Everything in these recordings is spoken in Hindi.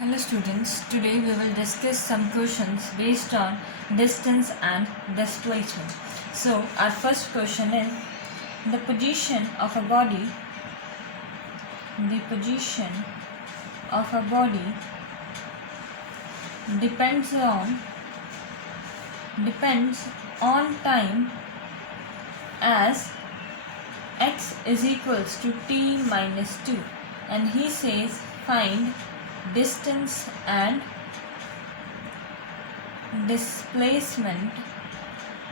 Hello students, today we will discuss some questions based on distance and displacement. So our first question is the position of a body depends on time as x is equals to t minus 2, and he says find distance and displacement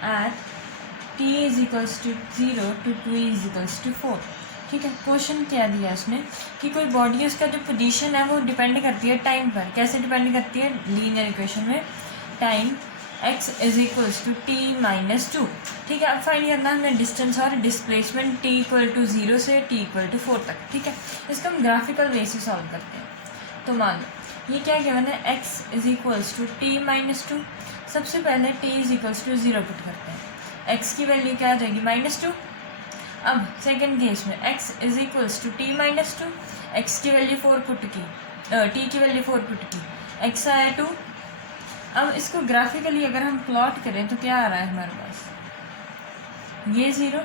at t is equals to 0 to 2 is equals to 4. ठीक है, क्वेश्चन क्या दिया इसने कि कोई बॉडी है, उसका जो पोजीशन है वो डिपेंड करती है टाइम पर. कैसे डिपेंड करती है? लीनियर इक्वेशन में time x is equals to t minus 2. ठीक है, अब फाइंड करना हमने डिस्टेंस और डिस्प्लेसमेंट t इक्वल टू 0 से t इक्वल टू 4 तक. ठीक है, इसको हम ग्राफिकल वे से सॉल्व करते हैं. तो मान लो ये क्या गिवन है, x is equals to t minus 2. सबसे पहले t is equals to 0 put करते हैं, x की वैल्यू क्या आ जाएगी माइनस 2. अब सेकंड केस में x is equals to t minus 2, x की वैल्यू 4 पुट की, t की वैल्यू 4 पुट की, x आया 2. अब इसको ग्राफिकली अगर हम प्लॉट करें तो क्या आ रहा है हमारे पास, ये 0.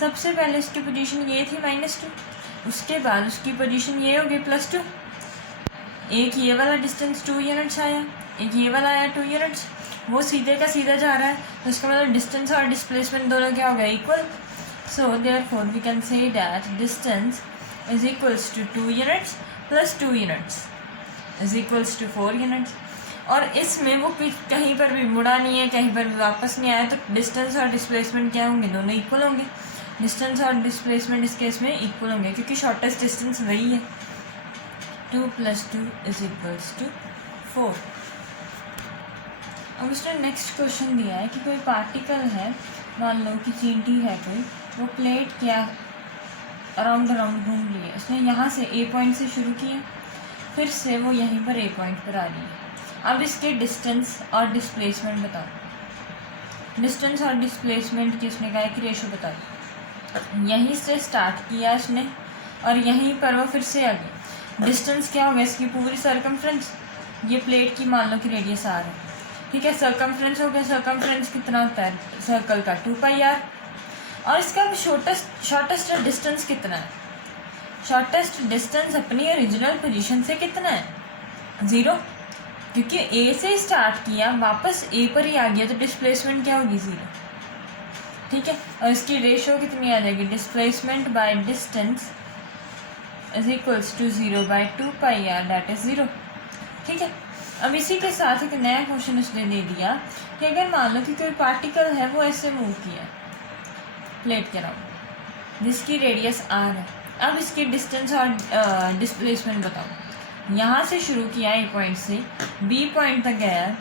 सबसे पहले इसकी पोजीशन ये थी माइनस 2, उसके बाद उसकी पोजीशन ये हो गई प्लस 2. एक ये वाला डिस्टेंस 2 यूनिट्स आया, एक ये वाला आया 2 यूनिट्स. वो सीधे का सीधा जा रहा है, तो इसका मतलब डिस्टेंस और डिस्प्लेसमेंट दोनों क्या हो गया, equal. So therefore we can say that distance is equals to 2 units plus 2 units is equals to 4 units. और इसमें वो कहीं पर भी मुड़ा नहीं है, कहीं पर भी वापस नहीं आया, तो डिस्टेंस और डिस्प्लेसमेंट क्या होंगे, दोनों इक्वल होंगे. डिस्टेंस और डिस्प्लेसमेंट इस केस में इक्वल होंगे क्योंकि शॉर्टेस्ट डिस्टेंस वही है. 2 + 2 इज इक्वल्स टू 4. अब उसने नेक्स्ट क्वेश्चन दिया है कि कोई पार्टिकल है, मान लो कि चींटी है कोई, वो प्लेट क्या अराउंड घूम रही है. उसने यहाँ से ए पॉइंट से शुरू किया, फिर से वो यहीं पर ए पॉइंट पर आ रही है. अब इसके डिस्टेंस और डिस्प्लेसमेंट बताओ. डिस्टेंस और डिस्प्लेसमेंट की उसने कहा एक रेशो बताओ. यहीं से स्टार्ट किया इसने और यहीं पर वो फिर से आ गई. डिस्टेंस क्या होगा इसकी, पूरी सर्कमफ्रेंस. ये प्लेट की मान लो कि रेडियस आर है, ठीक है. सर्कमफ्रेंस हो गया, सर्कमफ्रेंस कितना होता है सर्कल का, 2πr. और इसका शॉर्टेस्ट डिस्टेंस कितना है, शॉर्टेस्ट डिस्टेंस अपनी ओरिजिनल पोजीशन से कितना है, 0. क्योंकि ए से स्टार्ट किया, वापस ए पर ही आ गया, तो डिस्प्लेसमेंट क्या होगी, 0. ठीक है, और इसकी रेशो कितनी आ जाएगी, displacement by distance is equals to 0/2πr that is 0. ठीक है, अब इसी के साथ एक नया क्वेश्चन उसने दे दिया कि अगर मान लो कि कोई पार्टिकल है वो ऐसे मूव किया प्लेट के अराउंड, जिसकी रेडियस r है. अब इसकी डिस्टेंस और डिस्प्लेसमेंट बताओ. यहाँ से शुरू किया ए पॉइंट से बी पॉइंट तक गया,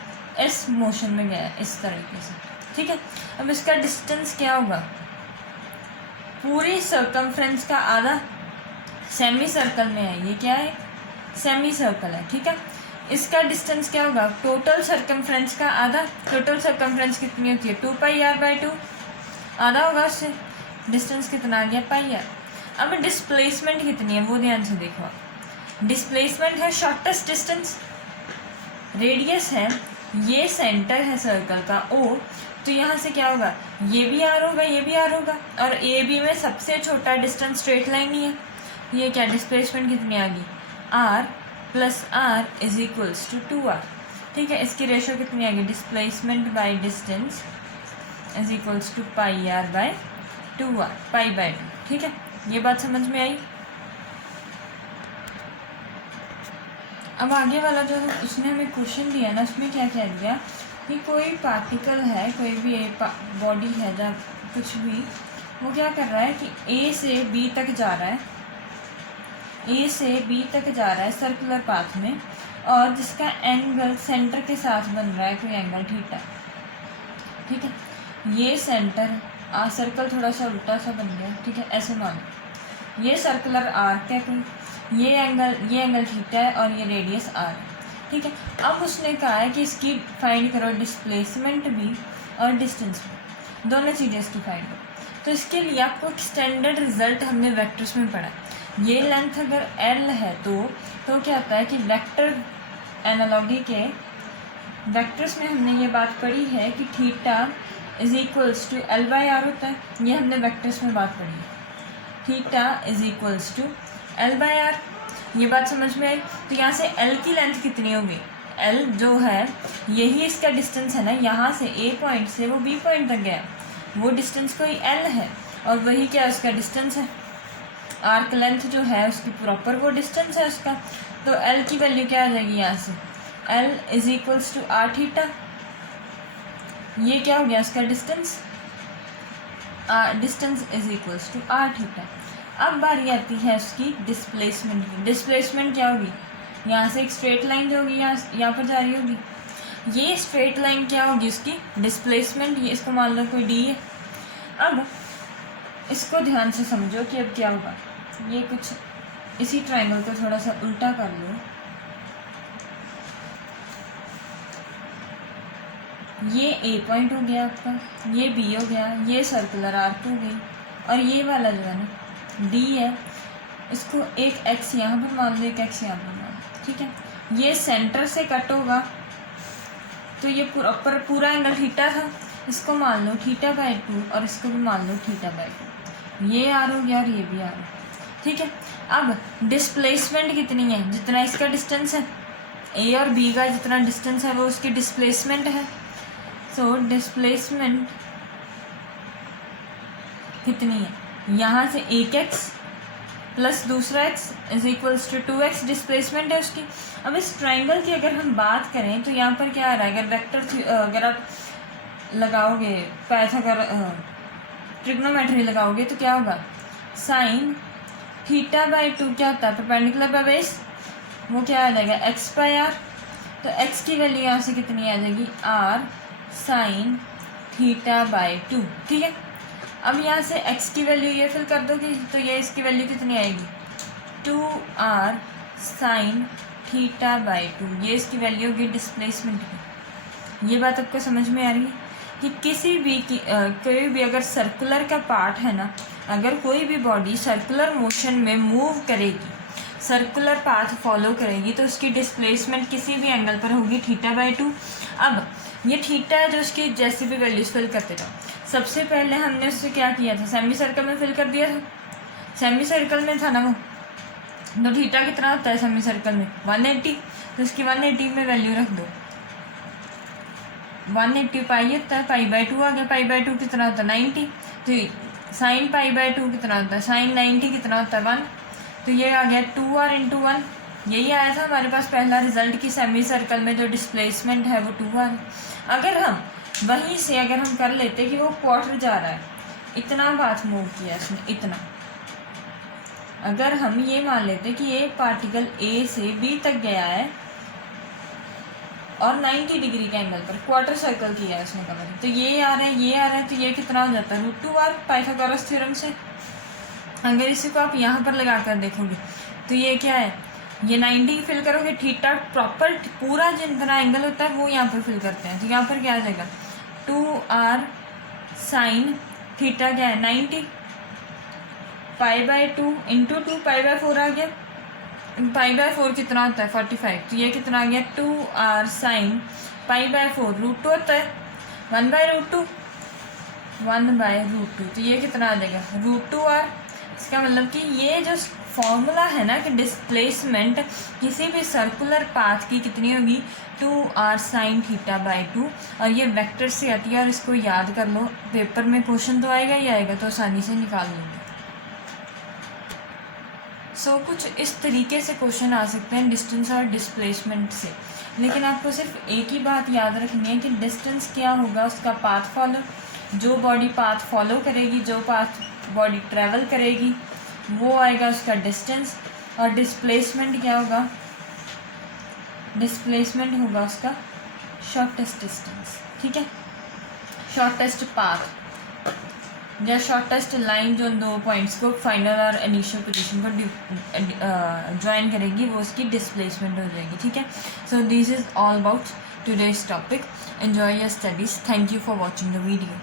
इस मोशन में गया इस तरीके से. ठीक है, अब इसका डिस्टेंस क्या होगा, पूरी सर्कमफ्रेंस का आधा. सेमी सर्कल में है, ये क्या है, सेमी सर्कल है. ठीक है, इसका डिस्टेंस क्या होगा, टोटल सर्कमफ्रेंस का आधा. टोटल सर्कमफ्रेंस कितनी होती है, 2πr/2, आधा होगा उससे. डिस्टेंस कितना आ गया, πr. अब डिस्प्लेसमेंट कितनी है वो ध्यान से देखो. डिस्प्लेसमेंट है शॉर्टेस्ट डिस्टेंस, रेडियस है, ये सेंटर है सर्कल का O, तो यहाँ से क्या होगा, ये भी r होगा, ये भी r होगा, और ए बी में सबसे छोटा डिस्टेंस स्ट्रेट लाइन ही है. ये क्या, डिस्प्लेसमेंट कितनी आ गई, r + r is equals to 2r. ठीक है, इसकी रेशो कितनी आ गई, displacement by distance is equals to πr/2r, π/2. ठीक है, ये बात समझ में आई. अब आगे वाला जो उसने हमें क्वेश्चन दिया ना, उसमें क्या कह दिया कि कोई पार्टिकल है, कोई भी बॉडी है जब कुछ भी, वो क्या कर रहा है कि ए से बी तक जा रहा है, ए से बी तक जा रहा है सर्कुलर पाथ में, और जिसका एंगल सेंटर के साथ बन रहा है, कोई एंगल थीटा. ठीक है, ये सेंटर सर्कल थोड़ा सा उल्टा सा बन गया. ठीक है, ऐसे मान ये सर्कुलर आर्क है कोई, ये एंगल थीटा है और ये रेडियस r है. ठीक है, अब उसने कहा है कि इसकी फाइंड करो डिस्प्लेसमेंट भी और डिस्टेंस भी, दोनों चीज़ें इसकी फाइंड करो. तो इसके लिए आपको एक स्टैंडर्ड रिजल्ट हमने वेक्टर्स में पढ़ा. ये लेंथ अगर l है तो क्या होता है कि वेक्टर एनालॉजी के वेक्टर्स में हमने ये बात पढ़ी है कि theta is equals to L by R होता है। ये हमने वेक्टर्स में बात पढ़ी है, theta is equals to L by R. ये बात समझ में आई। तो यहाँ से एल की लेंथ कितनी होगी, एल जो है यही इसका डिस्टेंस है ना, यहाँ से ए पॉइंट से वो बी पॉइंट तक गया, वो डिस्टेंस कोई एल है और वही क्या उसका डिस्टेंस है। आर्क लेंथ जो है उसकी प्रॉपर वो डिस्टेंस है उसका। तो एल की वैल्यू क्या आ जाएगी यहाँ से, L is equals to R theta. ये क्या हो गया उसका distance, distance is equals to R theta. अब बारी आती है उसकी डिस्प्लेसमेंट की। डिस्प्लेसमेंट क्या होगी, यहाँ से एक स्ट्रेट लाइन जो होगी यहाँ पर जा रही होगी, ये स्ट्रेट लाइन क्या होगी उसकी डिस्प्लेसमेंट, ये इसको मान लो कोई डी है। अब इसको ध्यान से समझो कि अब क्या होगा, ये कुछ इसी ट्रायंगल को थोड़ा सा उल्टा कर लो, ये ए पॉइंट हो गया आपका, ये बी हो गया, ये सर्कुलर आर्क हो गई और ये वाला जो है ना डी है, इसको एक एक्स यहाँ पर मान लो, एक एक्स यहाँ पर मान लो, ठीक है। ये सेंटर से कट होगा तो ये पूरा एंगल थीटा था, इसको मान लो थीटा बाई 2 और इसको भी मान लो थीटा बाई 2। ये आर हो गया और ये भी आर है, ठीक है। अब डिस्प्लेसमेंट कितनी है, जितना इसका डिस्टेंस है ए और बी का जितना डिस्टेंस है वो उसकी डिस्प्लेसमेंट है। सो डिस्प्लेसमेंट कितनी है, यहाँ से एक एक्स प्लस दूसरा x is equals to 2x displacement है उसकी। अब इस ट्राइंगल की अगर हम बात करें तो यहाँ पर क्या आ रहा है, अगर वेक्टर अगर आप लगाओगे ट्रिग्नोमेट्री लगाओगे तो क्या होगा, साइन थीटा बाई 2 क्या होता है, परपेंडिकुलर बाय बेस, वो क्या आ जाएगा एक्स बाई आर। तो एक्स की वैल्यू यहाँ से कितनी आ जाएगी, आर साइन थीटा बाई 2, ठीक है। अब यहाँ से x की वैल्यू ये फिल कर दोगे तो ये इसकी वैल्यू कितनी आएगी, 2r साइन थीटा बाई 2, ये इसकी वैल्यू होगी डिस्प्लेसमेंट की। ये बात आपको समझ में आ रही है कि किसी भी कोई भी अगर सर्कुलर का पार्ट है ना, अगर कोई भी बॉडी सर्कुलर मोशन में मूव करेगी, सर्कुलर पाथ फॉलो करेगी तो उसकी डिस्प्लेसमेंट किसी भी एंगल पर होगी थीटा बाई 2। अब ये थीटा है जो उसकी जैसी भी वैल्यूज फिल करते जाओ। सबसे पहले हमने उससे क्या किया था, सेमी सर्कल में फिल कर दिया था, सेमी सर्कल में था ना वो, तो थीटा कितना होता है सेमी सर्कल में 180, तो उसकी 180 में वैल्यू रख दो, 180 पाई होता है, पाई बाई 2 आ गया, पाई बाई 2 कितना होता है 90, तो साइन पाई बाई 2 कितना होता है, साइन 90 कितना होता है 1, तो ये आ गया 2r इंटू 1। यही आया था हमारे पास पहला रिजल्ट की सेमी सर्कल में जो डिस्प्लेसमेंट है वो 2r है। अगर हम वहीं से अगर हम कर लेते कि वो क्वार्टर जा रहा है, इतना पाथ मूव किया इसने, इतना, अगर हम ये मान लेते कि ये पार्टिकल ए से बी तक गया है और 90 डिग्री के एंगल पर क्वार्टर सर्कल किया है उसने कवर, तो ये आ रहा है, ये आ रहा है, तो ये कितना हो जाता है √2r पाइथागोरस थ्योरम से। अगर इसी को आप यहाँ पर लगा कर देखोगे तो ये क्या है, ये 90 फिल करोगे, थीटा प्रॉपर पूरा जितना एंगल होता है वो यहाँ पर फिल करते हैं, तो यहाँ पर क्या आ जाएगा 2r साइन थीटा क्या है 90, pi by 2 into 2 pi by 4 आ गया, पाई बाई 4 कितना होता है 45, तो ये कितना आ गया 2r साइन पाई बाई 4 √2 होता है 1 बाई √2, 1 बाई √2, तो ये कितना आ जाएगा √2r। इसका मतलब कि ये जो फॉर्मूला है ना कि डिस्प्लेसमेंट किसी भी सर्कुलर पाथ की कितनी होगी 2r साइन थीटा बाई 2, और ये वेक्टर से आती है और इसको याद कर लो, पेपर में क्वेश्चन तो आएगा ही आएगा, तो आसानी से निकाल लेंगे। सो कुछ इस तरीके से क्वेश्चन आ सकते हैं डिस्टेंस और डिस्प्लेसमेंट से, लेकिन आपको सिर्फ एक ही बात याद रखनी है कि डिस्टेंस क्या होगा उसका पाथ फॉलो, जो बॉडी पाथ फॉलो करेगी, जो पाथ बॉडी ट्रैवल करेगी वो आएगा उसका डिस्टेंस, और डिस्प्लेसमेंट क्या होगा, डिस्प्लेसमेंट होगा उसका शॉर्टेस्ट डिस्टेंस, ठीक है, शॉर्टेस्ट पाथ या शॉर्टेस्ट लाइन जो दो पॉइंट्स को फाइनल और इनिशियल पोजीशन को ज्वाइन करेगी वो उसकी डिस्प्लेसमेंट हो जाएगी, ठीक है। So this is all about today's topic, enjoy your studies, thank you for watching the video.